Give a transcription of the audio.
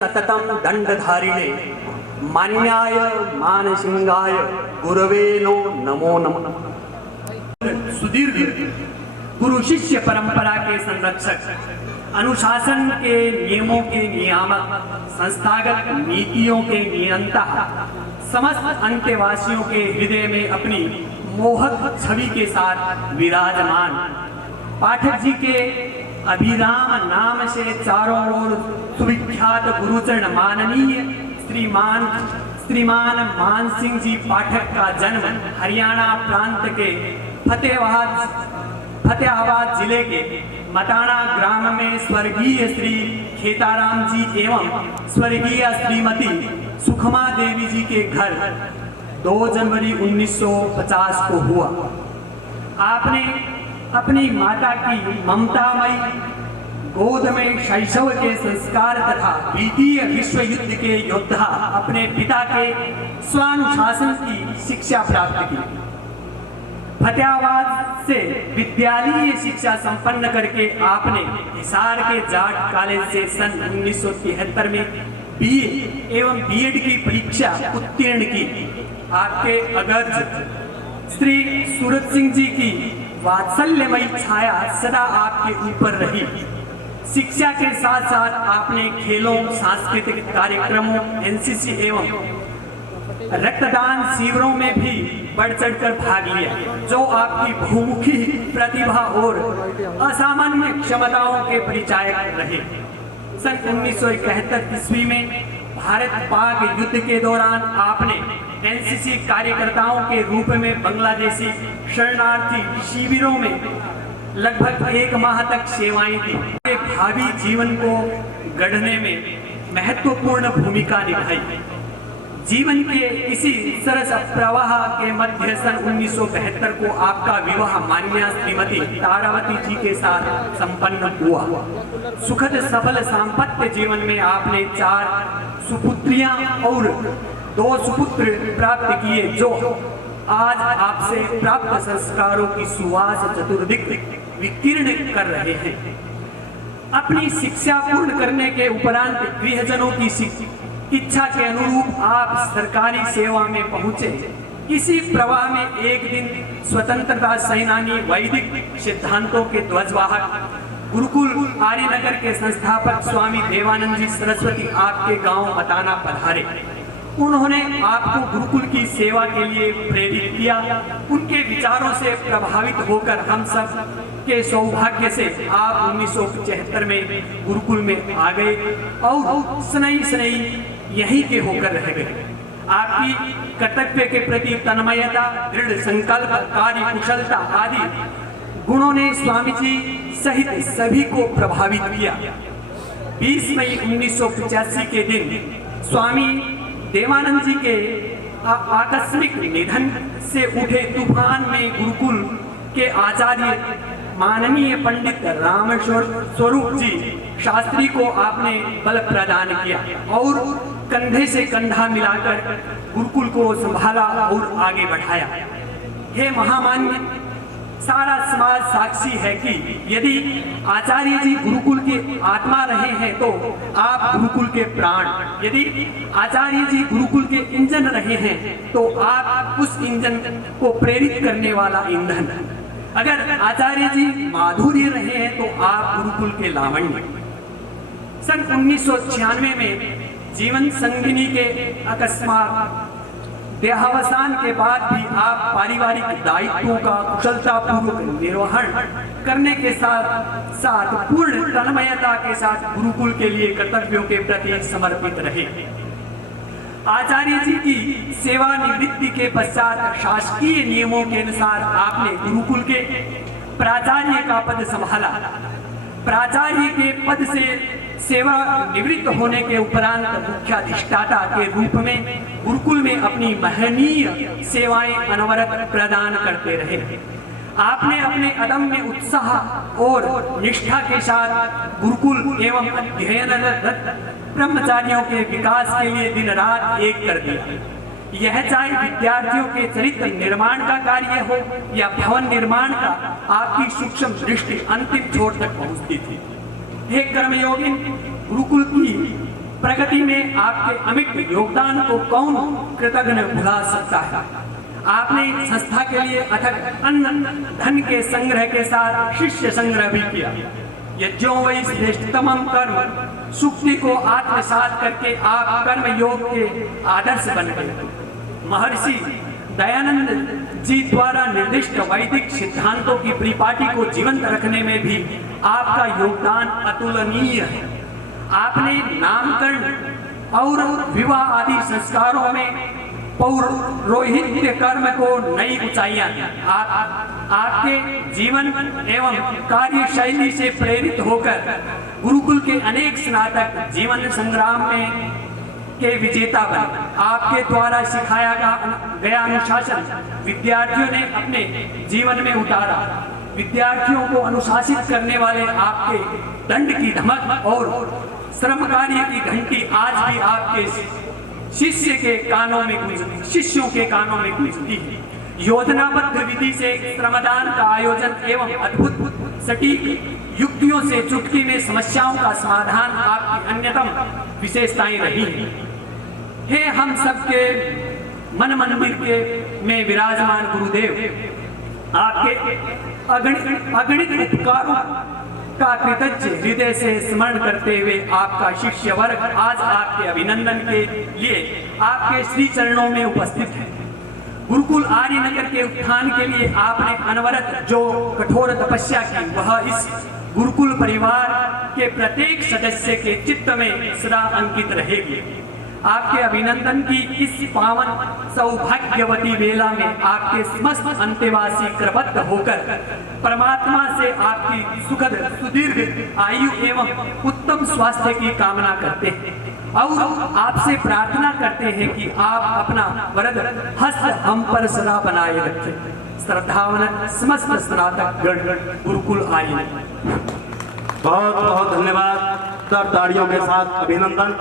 सततं दंडधारिणे मान्याय मानसिंहाय गुरवे नो नमो नमः। सुदीर्घ गुरु शिष्य परंपरा के संरक्षक, अनुशासन के नियमों के नियामक, संस्थागत नीतियों के नियंता, समस्त अंत्यवासियों के हृदय में अपनी मोहक छवि के साथ विराजमान पाठक जी के अभिराम नाम से चारों ओर सुविख्यात गुरुचरण माननीय श्रीमान मान सिंह जी पाठक का जन्म हरियाणा प्रांत के फतेहाबाद जिले के मटाना ग्राम में स्वर्गीय श्री खेताराम जी एवं स्वर्गीय श्रीमती सुखमा देवी जी के घर 2 जनवरी 1950 को हुआ। आपने अपनी माता की ममतामयी गोद में शैशव के संस्कार तथा द्वितीय विश्व युद्ध के योद्धा अपने पिता के स्वानुशासन की शिक्षा प्राप्त की। फतेहाबाद से विद्यालयीय शिक्षा संपन्न करके आपने हिसार के जाट कॉलेज से सन 1973 में बीए एवं बीएड की परीक्षा उत्तीर्ण की। आपके अग्रज श्री सूरत सिंह जी की वात्सल्यमयी छाया सदा आपके ऊपर रही। शिक्षा के साथ साथ आपने खेलों, सांस्कृतिक कार्यक्रमों, एनसीसी एवं रक्तदान शिविरों में भी बढ़ चढ़कर भाग लिया, जो आपकी बहुमुखी प्रतिभा और असामान्य क्षमताओं के परिचायक रहे। सन 1971 ईस्वी में भारत पाक युद्ध के दौरान आपने एनसीसी कार्यकर्ताओं के रूप में बांग्लादेशी शरणार्थी शिविरों में लगभग 1 माह तक सेवाएं दी। भावी जीवन को गढ़ने में महत्वपूर्ण भूमिका निभाई। जीवन के इसी सरस प्रवाह के मध्य सन 1972 को आपका विवाह मान्या श्रीमती तारावती जी के साथ संपन्न हुआ। सुखद सफल दाम्पत्य जीवन में आपने 4 सुपुत्रियां और 2 सुपुत्र प्राप्त किए, जो आज आपसे प्राप्त संस्कारों की सुवास चतुर्दिक विकीर्ण कर रहे हैं। अपनी शिक्षा पूर्ण करने के उपरांत गृहजनों की इच्छा के अनुरूप आप सरकारी सेवा में पहुंचे। इसी प्रवाह में एक दिन स्वतंत्रता सेनानी, वैदिक सिद्धांतों के ध्वजवाहक, गुरुकुल आर्यनगर के संस्थापक स्वामी देवानंद जी सरस्वती आपके गांव मटाना पधारे। उन्होंने आपको गुरुकुल की सेवा के लिए प्रेरित किया। उनके विचारों से प्रभावित होकर हम सब के सौभाग्य से आप 1975 में गुरुकुल में आ गए और स्नेही यहीं के होकर रह गए। आपकी कर्तव्य के प्रति तन्मयता, दृढ़ संकल्प, कार्य कुशलता आदि गुणों ने स्वामी जी सहित सभी को प्रभावित किया। 20 मई 1985 के दिन स्वामी देवानंद जी के आकस्मिक निधन से उठे तूफान में गुरुकुल के आचार्य माननीय पंडित राम स्वरूप जी शास्त्री को आपने बल प्रदान किया और कंधे से कंधा मिलाकर गुरुकुल को संभाला और आगे बढ़ाया। हे महामान्य, सारा समाज साक्षी है कि यदि आचार्य जी गुरुकुल की आत्मा रहे हैं तो आप गुरुकुल के प्राण, यदि आचार्य जी गुरुकुल के इंजन रहे हैं तो आप उस इंजन को प्रेरित करने वाला ईंधन, अगर आचार्य जी माधुर्य रहे हैं तो आप गुरुकुल के लावण्य। सन 1996 में जीवन संगिनी के अकस्मात देहावसान के बाद भी आप पारिवारिक दायित्वों का कुशलतापूर्वक निर्वहन करने के साथ साथ पूर्ण तन्मयता के साथ गुरुकुल के लिए कर्तव्यों के प्रति समर्पित रहे। आचार्य जी की सेवानिवृत्ति के पश्चात शासकीय नियमों के अनुसार आपने गुरुकुल के प्राचार्य का पद संभाला। प्राचार्य के पद से सेवा निवृत्त होने के उपरांत मुख्याधिष्ठाता के रूप में गुरुकुल में अपनी महनीय सेवाएं अनवरत प्रदान करते रहे। आपने अपने अदम्य उत्साह और निष्ठा के साथ गुरुकुल एवं अध्ययनरत ब्रह्मचारियों के विकास के लिए दिन रात एक कर दिया। यह चाहे विद्यार्थियों के चरित्र निर्माण का कार्य हो या भवन निर्माण का, आपकी सूक्ष्म दृष्टि अंतिम छोर तक पहुंचती थी। हे कर्मयोगी, गुरुकुल की प्रगति में आपके अमिट योगदान को कौन कृतज्ञ भुला सकता है। आपने संस्था के लिए अथक अन्न धन के संग्रह के साथ शिष्य संग्रह भी किया। यज्ञों वही श्रेष्ठतम कर्म सुक्ति को आत्मसात करके आप कर्म योग के आदर्श बन गए। महर्षि दयानंद जी द्वारा निर्दिष्ट वैदिक सिद्धांतों की परिपाटी को जीवंत रखने में भी आपका योगदान अतुलनीय है। आपने नामकरण और विवाह आदि संस्कारों में पौरोहित्य कर्म को नई ऊंचाइयां दी। आपके जीवन एवं कार्य शैली से प्रेरित होकर गुरुकुल के अनेक स्नातक जीवन संग्राम में के विजेता बने। आपके द्वारा सिखाया गया अनुशासन विद्यार्थियों ने अपने जीवन में उतारा। विद्यार्थियों को अनुशासित करने वाले आपके दंड की धमक और श्रम कार्य की घंटी आज भी आपके शिष्यों के कानों में गूंजती है। योजनाबद्ध विधि से श्रमदान का आयोजन एवं अद्भुत सटीक युक्तियों से चुटकी में समस्याओं का समाधान आपकी अन्यतम विशेषताएं रही है। हम सबके मन मंदिर के में विराजमान गुरुदेव, आपके अगणित उपकारों का कृतज्ञ हृदय से स्मरण करते हुए आपका शिष्य वर्ग आज आपके अभिनंदन के लिए आपके श्री चरणों में उपस्थित है। गुरुकुल आर्यनगर के उत्थान के लिए आपने अनवरत जो कठोर तपस्या की, वह इस गुरुकुल परिवार के प्रत्येक सदस्य के चित्त में सदा अंकित रहेगी। आपके अभिनंदन की इस पावन सौभाग्यवती वेला में आपके समस्त अंतेवासी कृतज्ञ होकर परमात्मा से आपकी सुखद सुदीर्घ आयु एवं उत्तम स्वास्थ्य की कामना करते हैं और आपसे प्रार्थना करते हैं कि आप अपना वरद हस्त हम पर सदा बनाए रखें। श्रद्धावन समस्त स्नातक गण गुरुकुल आर्यनगर। बहुत बहुत धन्यवाद। तालियों के साथ अभिनंदन।